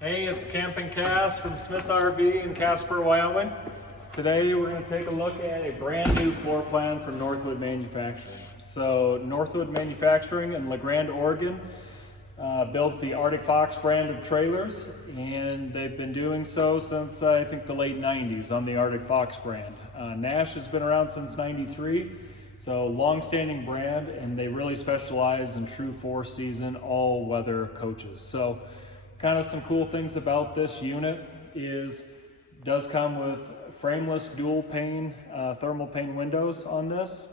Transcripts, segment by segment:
Hey, it's Camping Cass from Smith RV in Casper, Wyoming. Today we're going to take a look at a brand new floor plan from Northwood Manufacturing. So Northwood Manufacturing in La Grande, Oregon builds the Arctic Fox brand of trailers, and they've been doing so since I think the late 90s on the Arctic Fox brand. Nash has been around since 93, so long-standing brand, and they really specialize in true four-season all-weather coaches. So kind of some cool things about this unit is does come with frameless dual pane thermal pane windows on this.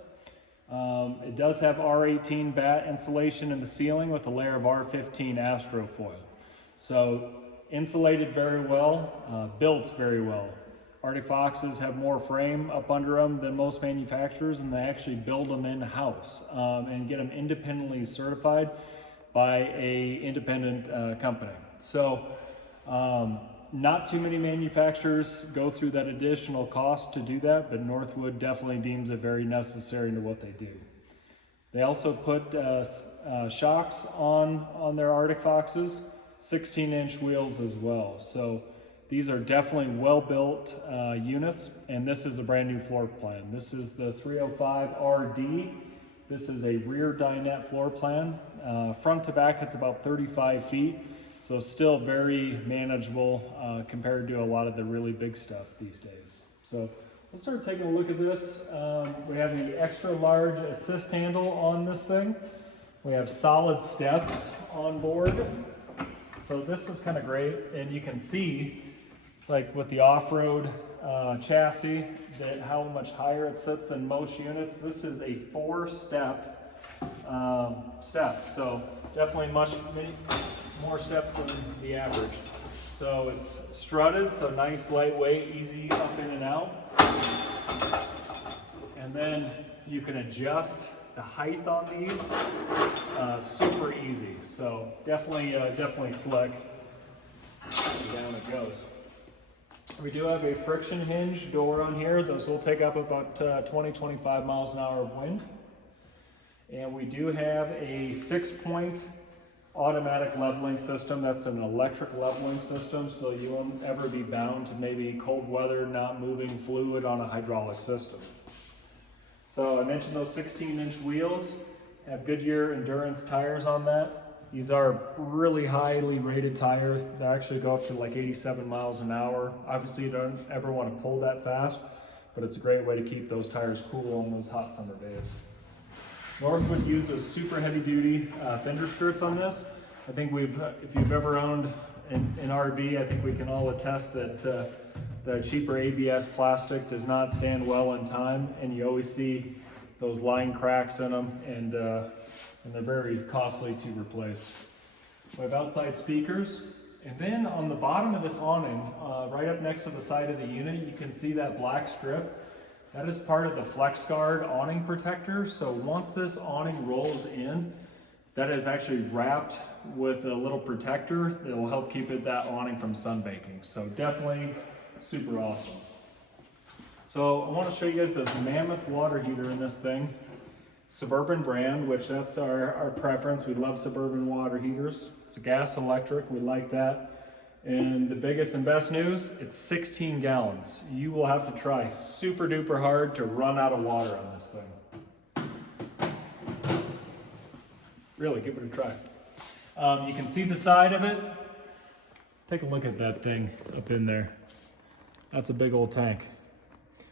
It does have R18 batt insulation in the ceiling with a layer of R15 astrofoil. So insulated very well, built very well. Arctic Foxes have more frame up under them than most manufacturers, and they actually build them in-house and get them independently certified by a independent company. So not too many manufacturers go through that additional cost to do that, but Northwood definitely deems it very necessary to what they do. They also put shocks on their Arctic Foxes, 16-inch wheels as well. So these are definitely well-built units, and this is a brand new floor plan. This is the 305RD. This is a rear dinette floor plan. Front to back, it's about 35 feet. So still very manageable compared to a lot of the really big stuff these days. So let's start taking a look at this. We have the extra large assist handle on this thing. We have solid steps on board. So this is kind of great. And you can see, it's like with the off-road chassis, that how much higher it sits than most units. This is a 4-step step. So definitely many more steps than the average. So it's strutted, so nice, lightweight, easy up in and out. And then you can adjust the height on these, super easy. So definitely slick. Down it goes. We do have a friction hinge door on here. Those will take up about 20-25 miles an hour of wind. And we do have a 6-point automatic leveling system. That's an electric leveling system, so you won't ever be bound to maybe cold weather, not moving fluid on a hydraulic system. So I mentioned those 16-inch wheels, have Goodyear endurance tires on that. These are really highly rated tires. They actually go up to like 87 miles an hour. Obviously you don't ever want to pull that fast, but it's a great way to keep those tires cool on those hot summer days. Northwood uses super heavy duty fender skirts on this. I think if you've ever owned an RV, I think we can all attest that the cheaper ABS plastic does not stand well in time, and you always see those line cracks in them, and they're very costly to replace. We have outside speakers, and then on the bottom of this awning, right up next to the side of the unit, you can see that black strip. That is part of the FlexGuard awning protector. So once this awning rolls in, that is actually wrapped with a little protector that will help keep that awning from sunbaking. So definitely super awesome. So I want to show you guys this Mammoth water heater in this thing. Suburban brand, which that's our preference. We love Suburban water heaters. It's a gas electric, we like that. And the biggest and best news, it's 16 gallons. You will have to try super duper hard to run out of water on this thing. Really, give it a try. You can see the side of it. Take a look at that thing up in there. That's a big old tank.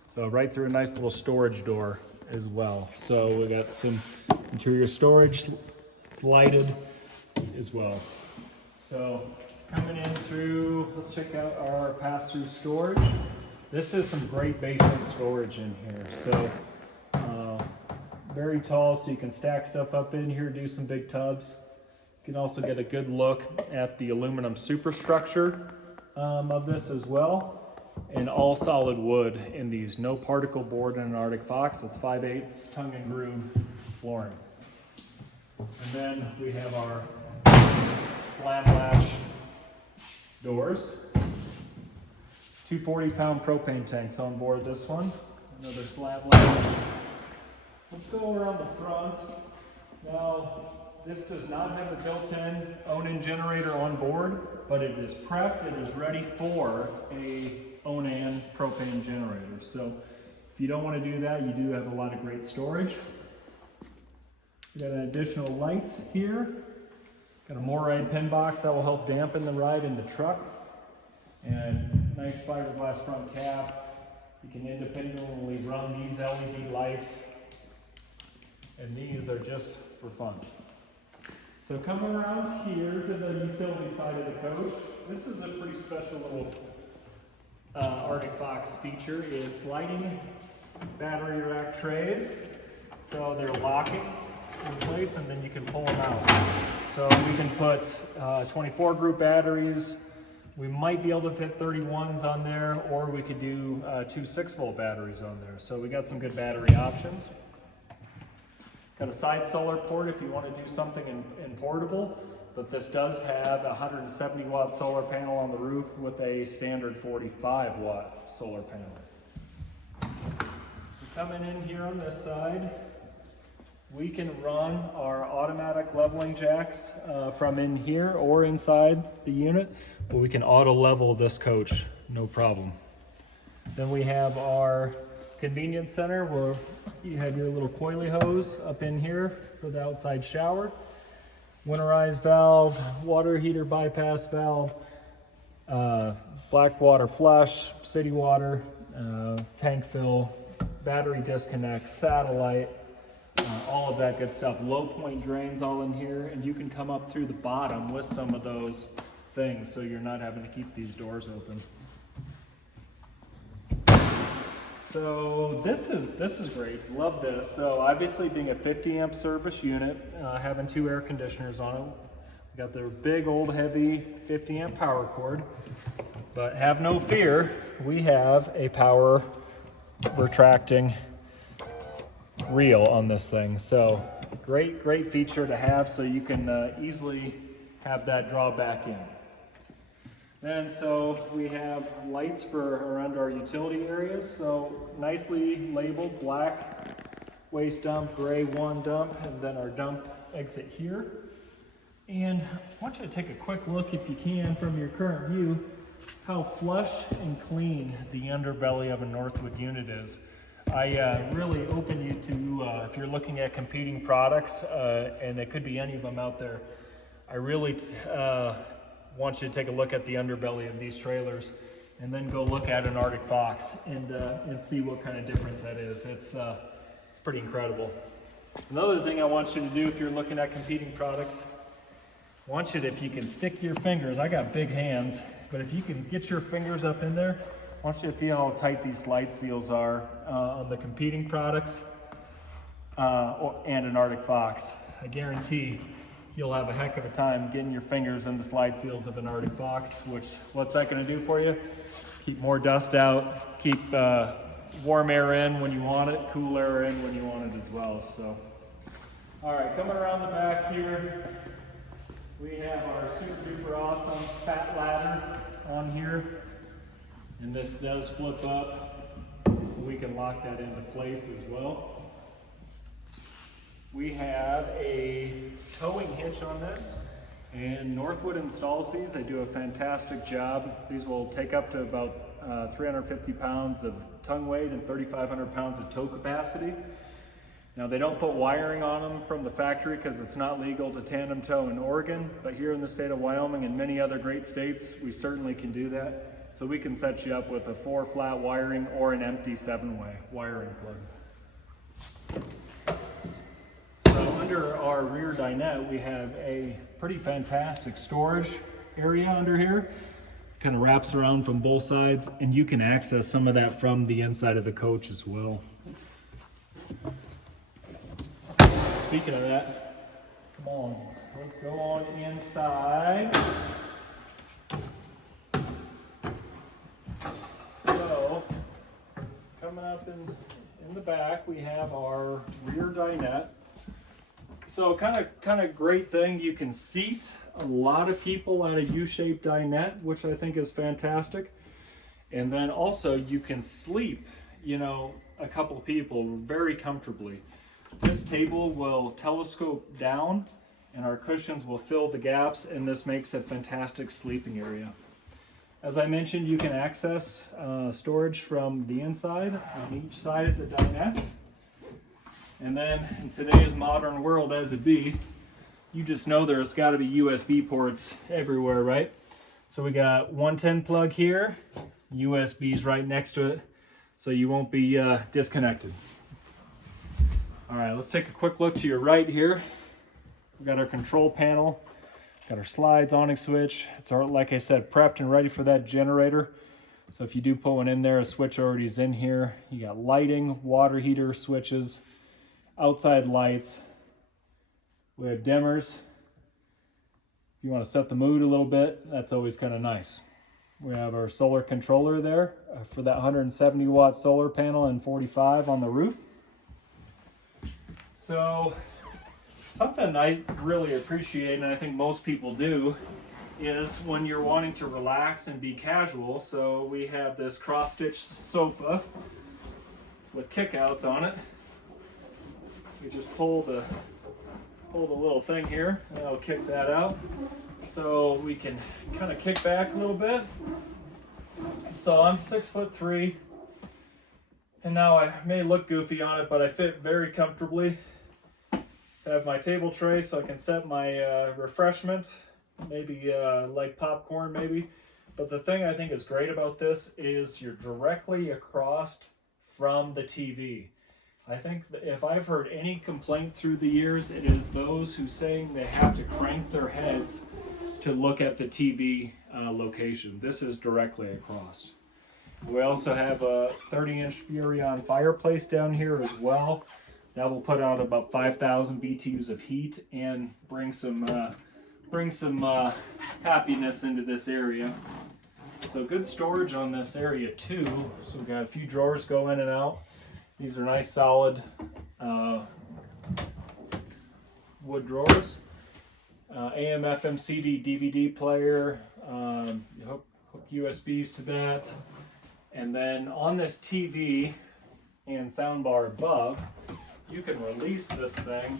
So right through a nice little storage door as well. So we got some interior storage. It's lighted as well. So coming in through, let's check out our pass-through storage. This is some great basement storage in here. So very tall, so you can stack stuff up in here, do some big tubs. You can also get a good look at the aluminum superstructure of this as well. And all solid wood in these. No particle board in an Arctic Fox. That's 5/8 tongue and groove flooring. And then we have our slam latch doors. 2 40-pound propane tanks on board this one. Another slam latch. Let's go around the front. Now, this does not have a built-in awning generator on board, but it is prepped, it is ready for a awning propane generator. So if you don't want to do that, you do have a lot of great storage. We got an additional light here. Got a MORryde pin box that will help dampen the ride in the truck. And nice fiberglass front cap. You can independently run these LED lights. And these are just for fun. So coming around here to the utility side of the coach, this is a pretty special little Arctic Fox feature, is sliding battery rack trays. So they're locking in place and then you can pull them out. So we can put 24 group batteries. We might be able to fit 31s on there, or we could do 2 6-volt batteries on there. So we got some good battery options. Got a side solar port if you want to do something in portable, but this does have a 170 watt solar panel on the roof with a standard 45 watt solar panel. Coming in here on this side, we can run our automatic leveling jacks from in here or inside the unit, but we can auto level this coach, no problem. Then we have our convenience center where you have your little coily hose up in here for the outside shower, winterized valve, water heater bypass valve, black water flush, city water, tank fill, battery disconnect, satellite, all of that good stuff. Low point drains all in here, and you can come up through the bottom with some of those things so you're not having to keep these doors open. So this is great, love this. So obviously being a 50 amp service unit, having 2 air conditioners on it, we got their big old heavy 50 amp power cord, but have no fear, we have a power retracting reel on this thing. So great feature to have, so you can easily have that draw back in. Then so we have lights for around our utility areas. So nicely labeled black waste dump, gray one dump, and then our dump exit here. And I want you to take a quick look, if you can, from your current view, how flush and clean the underbelly of a Northwood unit is. I really open you to, if you're looking at competing products, and it could be any of them out there, I really want you to take a look at the underbelly of these trailers and then go look at an Arctic Fox and see what kind of difference that is. It's pretty incredible. Another thing I want you to do if you're looking at competing products, I want you to, if you can stick your fingers, I got big hands, but if you can get your fingers up in there, I want you to feel how tight these slide seals are on the competing products and an Arctic Fox. I guarantee you'll have a heck of a time getting your fingers in the slide seals of an Arctic Fox, which, what's that gonna do for you? Keep more dust out, keep warm air in when you want it, cool air in when you want it as well. So, all right, coming around the back here, we have our super duper awesome fat ladder on here. And this does flip up. We can lock that into place as well. We have a towing hitch on this, and Northwood installs these. They do a fantastic job. These will take up to about 350 pounds of tongue weight and 3,500 pounds of tow capacity. Now they don't put wiring on them from the factory because it's not legal to tandem tow in Oregon, but here in the state of Wyoming and many other great states, we certainly can do that. So we can set you up with a 4 flat wiring or an empty 7-way wiring plug. So under our rear dinette, we have a pretty fantastic storage area under here. Kind of wraps around from both sides, and you can access some of that from the inside of the coach as well. Speaking of that, come on, let's go on inside. So, coming up in the back, we have our rear dinette. So kind of great thing, you can seat a lot of people at a U-shaped dinette, which I think is fantastic. And then also you can sleep, you know, a couple people very comfortably. This table will telescope down and our cushions will fill the gaps, and this makes a fantastic sleeping area. As I mentioned, you can access storage from the inside on each side of the dinettes. And then in today's modern world as it be, you just know there's got to be USB ports everywhere, right? So we got 110 plug here, USBs right next to it, so you won't be disconnected. All right, let's take a quick look to your right here. We got our control panel. Got our slides, awning switch. It's, like I said, prepped and ready for that generator. So if you do pull one in there, a switch already is in here. You got lighting, water heater switches, outside lights. We have dimmers. If you want to set the mood a little bit, that's always kind of nice. We have our solar controller there for that 170 watt solar panel and 45 on the roof. So something I really appreciate, and I think most people do, is when you're wanting to relax and be casual. So we have this cross-stitch sofa with kickouts on it. We just pull the little thing here, and that'll kick that out. So we can kind of kick back a little bit. So I'm 6'3", and now I may look goofy on it, but I fit very comfortably. I have my table tray so I can set my refreshment, maybe like popcorn maybe. But the thing I think is great about this is you're directly across from the TV. I think that if I've heard any complaint through the years, it is those who saying they have to crank their heads to look at the TV location. This is directly across. We also have a 30-inch Furrion fireplace down here as well. That will put out about 5,000 BTUs of heat and bring some happiness into this area. So good storage on this area too. So we've got a few drawers go in and out. These are nice solid wood drawers. AM, FM, CD, DVD player. Hook USBs to that. And then on this TV and soundbar above, you can release this thing,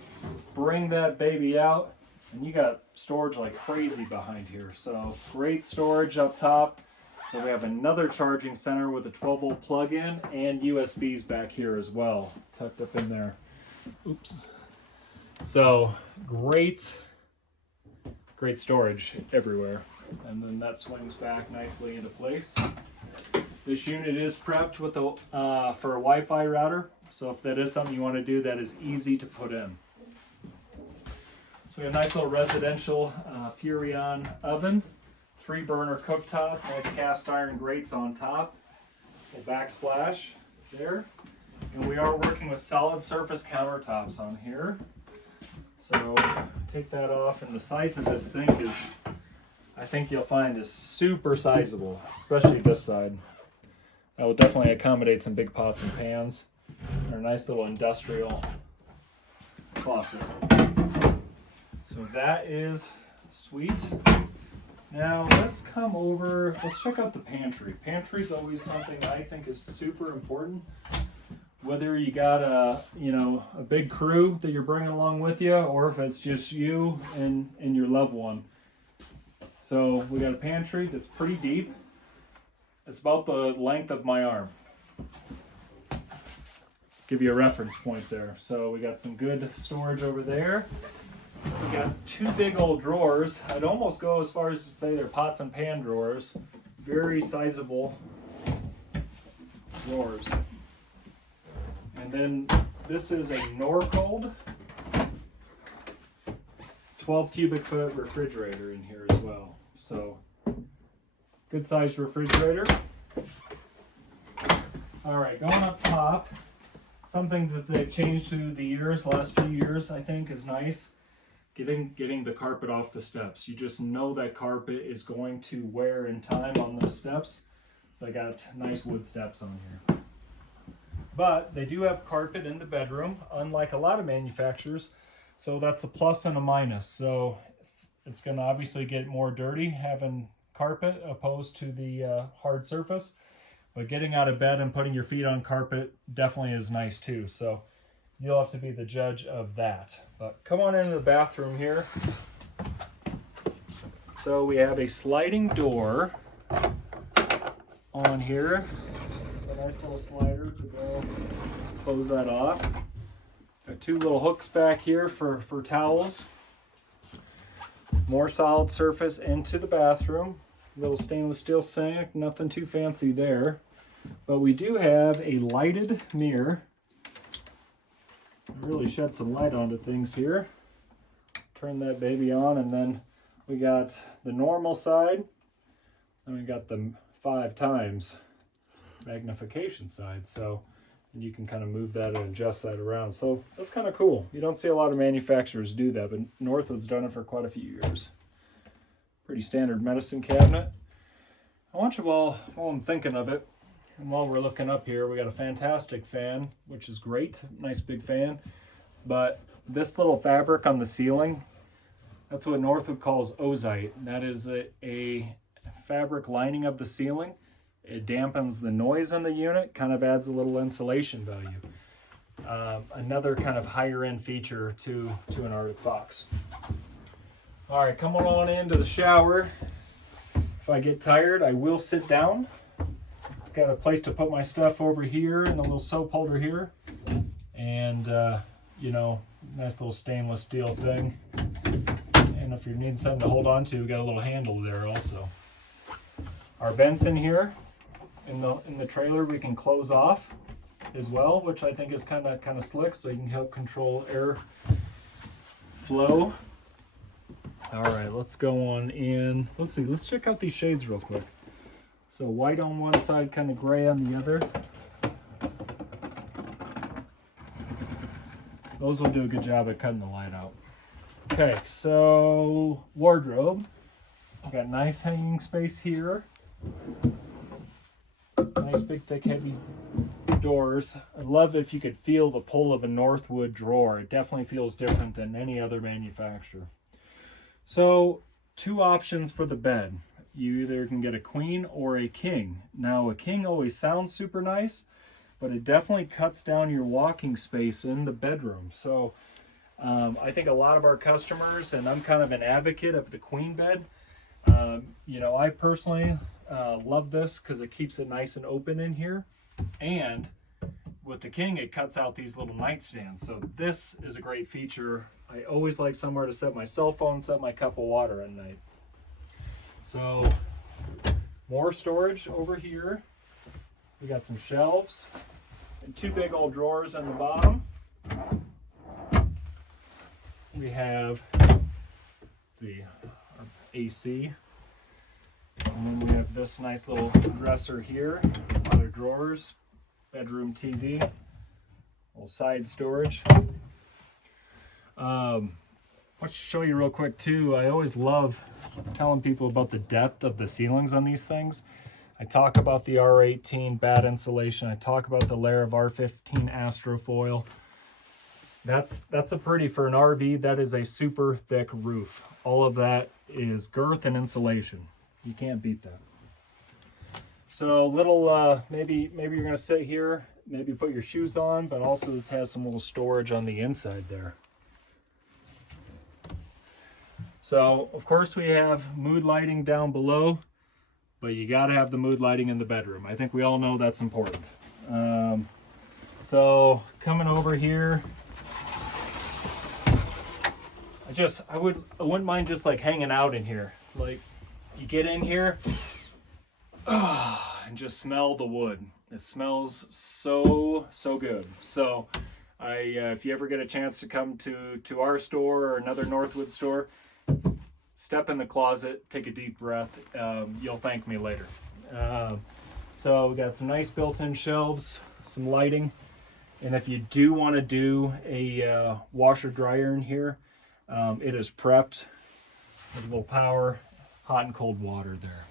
bring that baby out, and you got storage like crazy behind here. So great storage up top. Then we have another charging center with a 12-volt plug-in and USBs back here as well, tucked up in there. Oops. So great storage everywhere. And then that swings back nicely into place. This unit is prepped with for a Wi-Fi router. So if that is something you want to do, that is easy to put in. So we have a nice little residential Furrion oven, 3-burner cooktop, nice cast iron grates on top, a backsplash there. And we are working with solid surface countertops on here. So take that off, and the size of this sink is, I think you'll find, is super sizable, especially this side. That will definitely accommodate some big pots and pans. Or a nice little industrial faucet. So that is sweet. Now let's come over, let's check out the pantry. Pantry is always something I think is super important. Whether you got a big crew that you're bringing along with you, or if it's just you and your loved one. So we got a pantry that's pretty deep. It's about the length of my arm. Give you a reference point there. So we got some good storage over there. We got 2 big old drawers. I'd almost go as far as to say they're pots and pan drawers. Very sizable drawers. And then this is a Norcold 12 cubic foot refrigerator in here as well. So good sized refrigerator. All right, going up top, something that they've changed through the years, the last few years, I think is nice. Getting the carpet off the steps. You just know that carpet is going to wear in time on those steps. So I got nice wood steps on here. But they do have carpet in the bedroom, unlike a lot of manufacturers. So that's a plus and a minus. So it's going to obviously get more dirty having carpet opposed to the hard surface. But getting out of bed and putting your feet on carpet definitely is nice too. So You'll have to be the judge of that. But come on into the bathroom here. So we have a sliding door on here. So a nice little slider to go close that off. Got two little hooks back here for towels. More solid surface into the bathroom. Little stainless steel sink, nothing too fancy there. But we do have a lighted mirror. Really shed some light onto things here. Turn that baby on, and then we got the normal side, and we got the 5 times magnification side. So and you can kind of move that and adjust that around. So that's kind of cool. You don't see a lot of manufacturers do that, but Northwood's done it for quite a few years. Pretty standard medicine cabinet. I want you, while I'm thinking of it, and while we're looking up here, we got a fantastic fan, which is great. Nice big fan. But this little fabric on the ceiling, that's what Northwood calls ozite. That is a fabric lining of the ceiling. It dampens the noise in the unit, kind of adds a little insulation value. Another kind of higher end feature to an Arctic box. All right, coming on into the shower. If I get tired, I will sit down. Got a place to put my stuff over here and a little soap holder here. And, you know, nice little stainless steel thing. And if you're needing something to hold on to, we got a little handle there also. Our vents in here, in the trailer, we can close off as well, which I think is kind of slick, so you can help control air flow. All right, let's go on in. Let's see, let's check out these shades real quick. So white on one side, kind of gray on the other. Those will do a good job at cutting the light out. Okay, so wardrobe. We've got nice hanging space here. Nice big thick heavy doors. I love if you could feel the pull of a Northwood drawer. It definitely feels different than any other manufacturer. So 2 options for the bed. You either can get a queen or a king. Now a king always sounds super nice, but it definitely cuts down your walking space in the bedroom. So I think a lot of our customers, and I'm kind of an advocate of the queen bed. You know, I personally love this because it keeps it nice and open in here. And with the king, it cuts out these little nightstands. So this is a great feature. I always like somewhere to set my cell phone, set my cup of water at night. So more storage over here. We got some shelves and 2 big old drawers on the bottom. We have, let's see, our AC. And then we have this nice little dresser here, other drawers, bedroom TV, little side storage. Let's show you real quick too. I always love telling people about the depth of the ceilings on these things. I talk about the R18 bad insulation. I talk about the layer of R15 astrofoil. That's a pretty, for an RV, that is a super thick roof. All of that is girth and insulation. You can't beat that. So little, maybe you're gonna sit here, maybe put your shoes on, but also this has some little storage on the inside there. So of course we have mood lighting down below, but you gotta have the mood lighting in the bedroom. I think we all know that's important. So coming over here, I wouldn't mind just like hanging out in here. Like you get in here and just smell the wood. It smells so good. So if you ever get a chance to come to our store or another Northwood store, step in the closet, take a deep breath. You'll thank me later. So we got some nice built-in shelves, some lighting, and if you do want to do a washer dryer in here, it is prepped with a little power, hot and cold water there.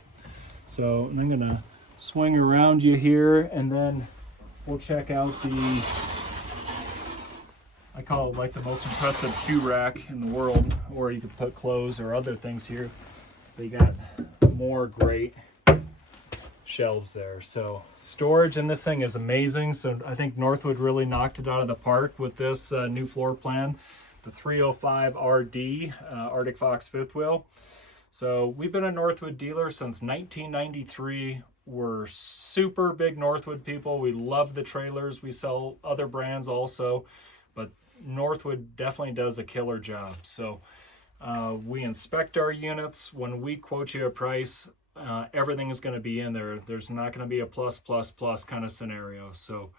So I'm gonna swing around you here, and then we'll check out I call it like the most impressive shoe rack in the world, where you could put clothes or other things here. They got more great shelves there. So storage in this thing is amazing. So I think Northwood really knocked it out of the park with this new floor plan, the 305 RD, Arctic Fox fifth wheel. So we've been a Northwood dealer since 1993. We're super big Northwood people. We love the trailers. We sell other brands also, but Northwood definitely does a killer job. So we inspect our units. When we quote you a price, everything is going to be in there. There's not going to be a plus kind of scenario. So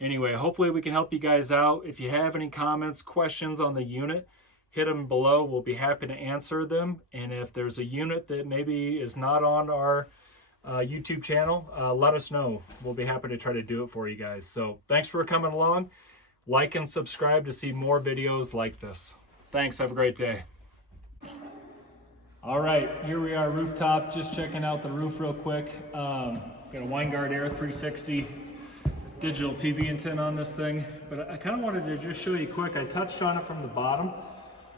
anyway, hopefully we can help you guys out. If you have any comments, questions on the unit, hit them below. We'll be happy to answer them. And if there's a unit that maybe is not on our YouTube channel, let us know. We'll be happy to try to do it for you guys. So thanks for coming along. Like and subscribe to see more videos like this. Thanks. Have a great day. All right, here we are, rooftop. Just checking out the roof real quick. Got a Winegard Air 360 digital TV antenna on this thing, but I kind of wanted to just show you quick. I touched on it from the bottom,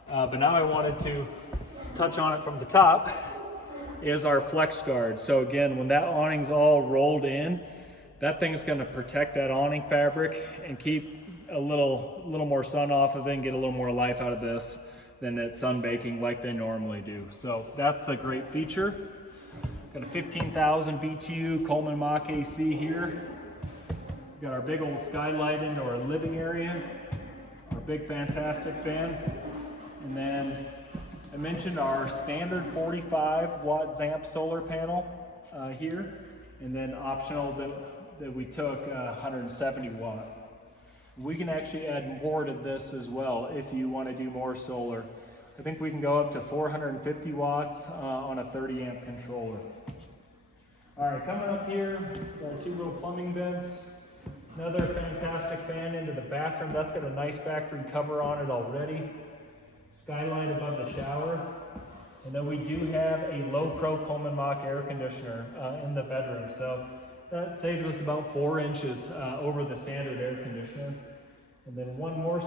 but now I wanted to touch on it from the top. Is our flex guard. So again, when that awning's all rolled in, that thing's going to protect that awning fabric and keep a little more sun off of it and get a little more life out of this than that sun baking like they normally do. So that's a great feature. Got a 15,000 BTU Coleman Mach AC here. Got our big old skylight into our living area, our big fantastic fan, and then I mentioned our standard 45 watt Zamp solar panel here, and then optional that we took 170 watt. We can actually add more to this as well if you want to do more solar. I think we can go up to 450 watts on a 30 amp controller. All right, coming up here, got two little plumbing vents. Another fantastic fan into the bathroom. That's got a nice factory cover on it already. Skylight above the shower. And then we do have a low pro Coleman Mach air conditioner in the bedroom. So that saves us about 4 inches over the standard air conditioner. And then one more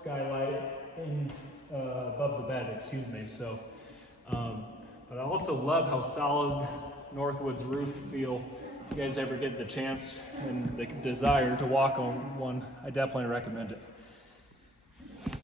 skylight in above the bed, excuse me. So, but I also love how solid Northwood's roof feel. If you guys ever get the chance and the desire to walk on one, I definitely recommend it.